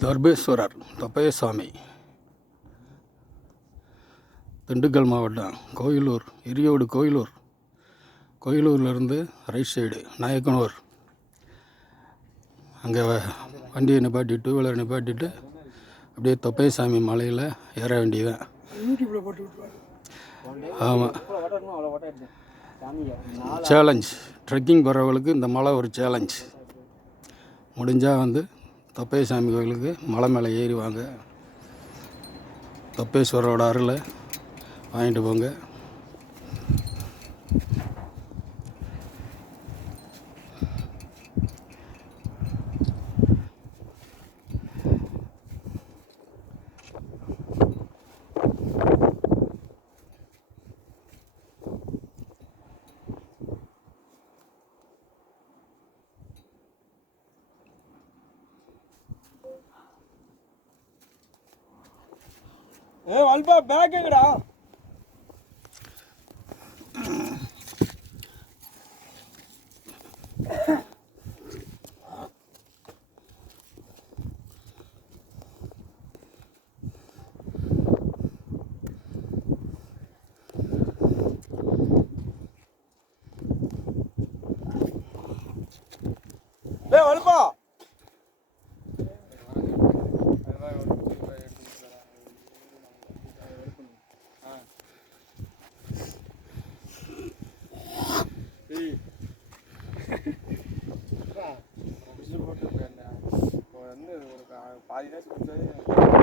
தர்பேஸ்வரர் தொப்பையசாமி திண்டுக்கல் மாவட்டம் கோயிலூர் எரியோடு கோயிலூர். கோயிலூர்லேருந்து right side Nayakkanur. அங்கே வண்டியை நிப்பாட்டி டூ வீலர் நிப்பாட்டிட்டு அப்படியே தொப்பையசாமி மலையில் ஏற வேண்டியதான் ஆமாம் சேலஞ்ச் ட்ரெக்கிங் போகிறவங்களுக்கு இந்த மலை ஒரு சேலஞ்ச் முடிஞ்சால் வந்து தொப்பேசாமி கோயிலுக்கு மலை மேலே ஏறிவாங்க. தொப்பேஸ்வரோட அருளை வாங்கிட்டு போங்க. ஏ வல்பா பேக் எங்கடா டேய் வல்பா 把你那什么的。